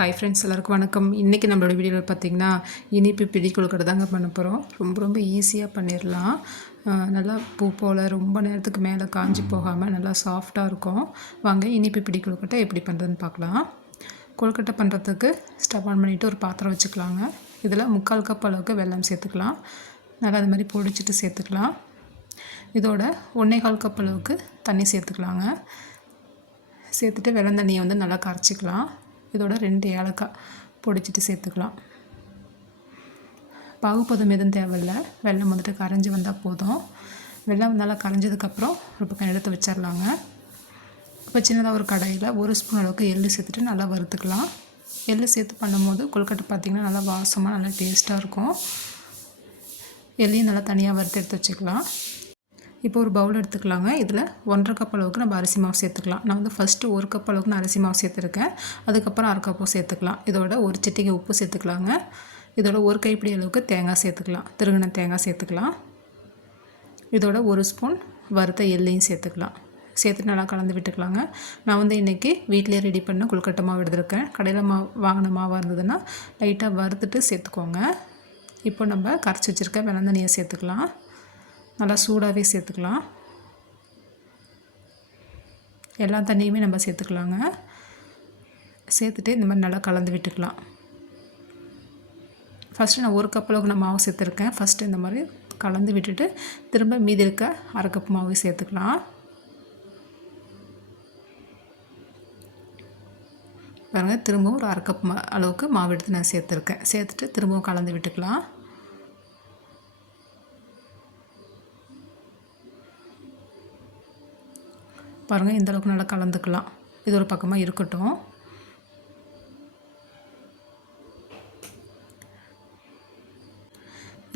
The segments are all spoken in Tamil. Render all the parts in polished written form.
ஹாய் ஃப்ரெண்ட்ஸ், எல்லாருக்கும் வணக்கம். இன்றைக்கி நம்மளோட வீடியோவில் பார்த்திங்கன்னா இனிப்பு பிடி கொழுக்கட்டை தாங்க பண்ண போகிறோம். ரொம்ப ஈஸியாக பண்ணிடலாம். நல்லா பூ போல் ரொம்ப நேரத்துக்கு மேலே காஞ்சி போகாமல் நல்லா சாஃப்டாக இருக்கும். வாங்க இனிப்பு பிடி கொழுக்கட்டை எப்படி பண்ணுறதுன்னு பார்க்கலாம். கொழுக்கட்டை பண்ணுறதுக்கு ஸ்டவ் ஆன் பண்ணிவிட்டு ஒரு பாத்திரம் வச்சுக்கலாங்க. இதில் 3/4 கப் அளவுக்கு வெல்லம் சேர்த்துக்கலாம். நல்லா அது மாதிரி பொடிச்சிட்டு சேர்த்துக்கலாம். இதோட 1/4 கப் அளவுக்கு தண்ணி சேர்த்துக்கலாங்க. சேர்த்துட்டு வெல்லம் தண்ணியை நல்லா கரைச்சிக்கலாம். இதோட 2 ஏலக்காய் பொடிச்சிட்டு சேர்த்துக்கலாம். பாகுப்பதம் எதுவும் தேவையில்லை. வெல்லம் கரைஞ்சி வந்தால் போதும். வெல்லம் நல்லா கரைஞ்சதுக்கப்புறம் ஒரு பக்கம் எடுத்து வச்சிடலாங்க. இப்போ சின்னதாக ஒரு கடாயில் 1 ஸ்பூன் அளவுக்கு எள்ளு சேர்த்துட்டு நல்லா வறுத்துக்கலாம். எள்ளு சேர்த்து பண்ணும்போது கொழுக்கட்டை பார்த்திங்கன்னா நல்லா வாசமாக நல்லா டேஸ்ட்டாக இருக்கும். எள்ளையும் நல்லா தனியாக வறுத்து எடுத்து வச்சுக்கலாம். இப்போ ஒரு பவுல் எடுத்துக்கலாங்க. இதில் 1/2 கப் அளவுக்கு நம்ம அரிசி மாவு சேர்த்துக்கலாம். நான் ஃபஸ்ட்டு 1 கப் அளவுக்கு நான் அரிசி மாவு சேர்த்துருக்கேன். அதுக்கப்புறம் 1/2 கப்பு சேர்த்துக்கலாம். இதோட ஒரு சிட்டிகை உப்பு சேர்த்துக்கலாங்க. இதோட ஒரு கைப்பிடி அளவுக்கு தேங்காய் சேர்த்துக்கலாம். திருகின தேங்காய் சேர்த்துக்கலாம். இதோட 1 ஸ்பூன் வறுத்த எள்ளையும் சேர்த்துக்கலாம். சேர்த்துட்டு நல்லா கலந்து விட்டுக்கலாங்க. நான் இன்றைக்கி வீட்டிலே ரெடி பண்ண கொழுக்கட்டை மாவு எடுத்துருக்கேன். கடையில் வாங்கின மாவாக இருந்ததுன்னா லைட்டாக வறுத்துட்டு சேர்த்துக்கோங்க. இப்போ நம்ம கரைச்சி வச்சுருக்க வெல்லம் தண்ணியை சேர்த்துக்கலாம். நல்லா சூடாகவே சேர்த்துக்கலாம். எல்லா தண்ணியுமே நம்ம சேர்த்துக்கலாங்க. சேர்த்துட்டு இந்த மாதிரி நல்லா கலந்து விட்டுக்கலாம். ஃபஸ்ட்டு நான் 1 கப் அளவுக்கு நான் மாவு சேர்த்துருக்கேன். ஃபஸ்ட்டு இந்த மாதிரி கலந்து விட்டுட்டு திரும்ப மீதி இருக்க 1/2 கப் மாவு சேர்த்துக்கலாம். பாருங்கள், திரும்பவும் ஒரு 1/2 கப் அளவுக்கு மாவு எடுத்து நான் சேர்த்துருக்கேன். சேர்த்துட்டு திரும்பவும் கலந்து விட்டுக்கலாம். பாருங்கள், இந்த அளவுக்கு நல்லா கலந்துக்கலாம். இது ஒரு பக்கமாக இருக்கட்டும்.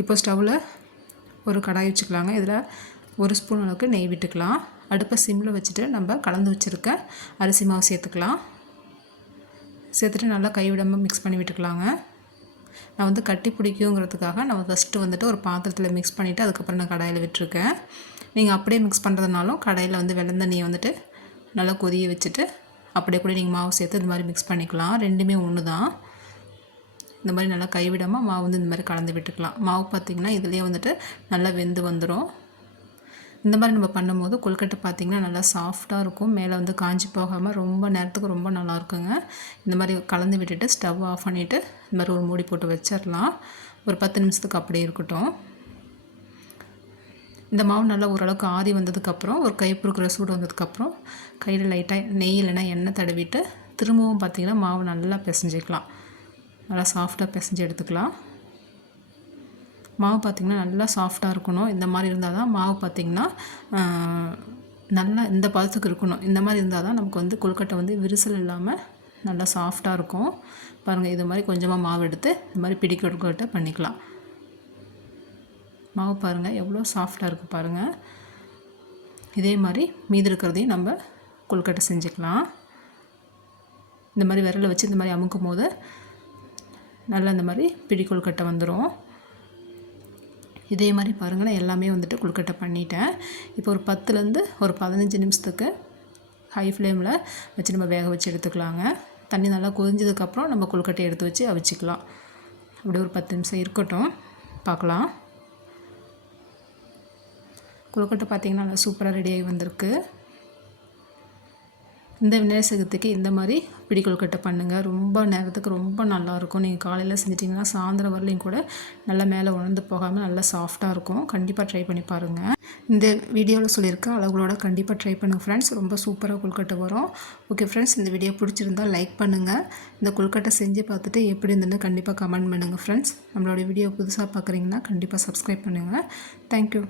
இப்போ ஸ்டவ்வில் ஒரு கடாய் வச்சுக்கலாங்க. இதில் 1 ஸ்பூன் அளவுக்கு நெய் விட்டுக்கலாம். அடுப்பை சிம்மில் வச்சுட்டு நம்ம கலந்து வச்சுருக்க அரிசி மாவு சேர்த்துக்கலாம். சேர்த்துட்டு நல்லா கைவிடாமல் மிக்ஸ் பண்ணி விட்டுக்கலாங்க. நான் கட்டி பிடிக்குங்கிறதுக்காக நான் ஃபஸ்ட்டு ஒரு பாத்திரத்தில் மிக்ஸ் பண்ணிவிட்டு அதுக்கப்புறம் நான் கடாயில் விட்டுருக்கேன். நீங்கள் அப்படியே மிக்ஸ் பண்ணுறதுனாலும் கடாயில் வெல்லம் தண்ணியை நல்லா கொதிய வச்சுட்டு அப்படியே கூட நீங்கள் மாவு சேர்த்து இது மாதிரி மிக்ஸ் பண்ணிக்கலாம். ரெண்டுமே ஒன்று தான். இந்த மாதிரி நல்லா கைவிடாமல் மாவு இந்த மாதிரி கலந்து விட்டுக்கலாம். மாவு பார்த்திங்கன்னா இதுலேயே நல்லா வெந்து வந்துடும். இந்த மாதிரி நம்ம பண்ணும்போது கொழுக்கட்டை பார்த்திங்கன்னா நல்லா சாஃப்டாக இருக்கும். மேலே காஞ்சி போகாமல் ரொம்ப நேரத்துக்கு ரொம்ப நல்லா இருக்குங்க. இந்த மாதிரி கலந்து விட்டுட்டு ஸ்டவ் ஆஃப் பண்ணிவிட்டு இந்த மாதிரி ஒரு மூடி போட்டு வச்சிடலாம். ஒரு 10 நிமிஷத்துக்கு அப்படியே இருக்கட்டும். இந்த மாவு நல்லா ஓரளவுக்கு ஆறி வந்ததுக்கப்புறம் ஒரு கை பொறுக்கிற சூடு வந்ததுக்கப்புறம் கையில் லைட்டாக நெய் இல்லைன்னா எண்ணெய் தடவிட்டு திரும்பவும் பார்த்திங்கன்னா மாவு நல்லா பிசைஞ்சிக்கலாம். நல்லா சாஃப்டாக பிசைஞ்சு எடுத்துக்கலாம். மாவு பார்த்திங்கன்னா நல்லா சாஃப்டாக இருக்கணும். இந்த மாதிரி இருந்தால் தான் மாவு பார்த்திங்கன்னா நல்லா இந்த பதத்துக்கு இருக்கணும். இந்த மாதிரி இருந்தால் தான் நமக்கு கொழுக்கட்டை விரிசல் இல்லாமல் நல்லா சாஃப்டாக இருக்கும். பாருங்கள், இது மாதிரி கொஞ்சமாக மாவு எடுத்து இந்த மாதிரி பிடி கொழுக்கட்டை பண்ணிக்கலாம். மாவு பாருங்கள் எவ்வளோ சாஃப்டாக இருக்குது பாருங்கள். இதே மாதிரி மீதி இருக்கிறதையும் நம்ம கொழுக்கட்டை செஞ்சுக்கலாம். இந்த மாதிரி விரலை வச்சு இந்த மாதிரி அமுக்கும் போது நல்லா இந்த மாதிரி பிடி கொழுக்கட்டை வந்துடும். இதே மாதிரி பாருங்கள், எல்லாமே கொழுக்கட்டை பண்ணிட்டேன். இப்போ ஒரு 10லேருந்து ஒரு 15 நிமிஷத்துக்கு ஹை ஃப்ளேமில் வச்சு நம்ம வேக வச்சு எடுத்துக்கலாங்க. தண்ணி நல்லா கொதிஞ்சதுக்கப்புறம் நம்ம கொழுக்கட்டை எடுத்து வச்சு அவிச்சிக்கலாம். அப்படி ஒரு 10 நிமிஷம் இருக்கட்டும், பார்க்கலாம். கொழுக்கட்டை பார்த்திங்கன்னா நல்லா சூப்பராக ரெடியாகி வந்திருக்கு. இந்த விநாயகர் இந்த மாதிரி பிடி கொழுக்கட்டை பண்ணுங்கள். ரொம்ப நேரத்துக்கு ரொம்ப நல்லாயிருக்கும். நீங்கள் காலையில் செஞ்சிட்டிங்கன்னா சாயந்தரம் வரலையும் கூட நல்லா மேலே உணர்ந்து போகாமல் நல்லா சாஃப்டாக இருக்கும். கண்டிப்பாக ட்ரை பண்ணி பாருங்கள். இந்த வீடியோவில் சொல்லியிருக்க அளவுகளோட கண்டிப்பாக ட்ரை பண்ணுங்கள் ஃப்ரெண்ட்ஸ். ரொம்ப சூப்பராக கொழுக்கட்டை வரும். ஓகே ஃப்ரெண்ட்ஸ், இந்த வீடியோ பிடிச்சிருந்தால் லைக் பண்ணுங்கள். இந்த கொழுக்கட்டை செஞ்சு பார்த்துட்டு எப்படி இருந்துன்னு கண்டிப்பாக கமெண்ட் பண்ணுங்கள் ஃப்ரெண்ட்ஸ். நம்மளோட வீடியோ புதுசாக பார்க்குறீங்கன்னா கண்டிப்பாக சப்ஸ்கிரைப் பண்ணுங்கள். தேங்க்யூ.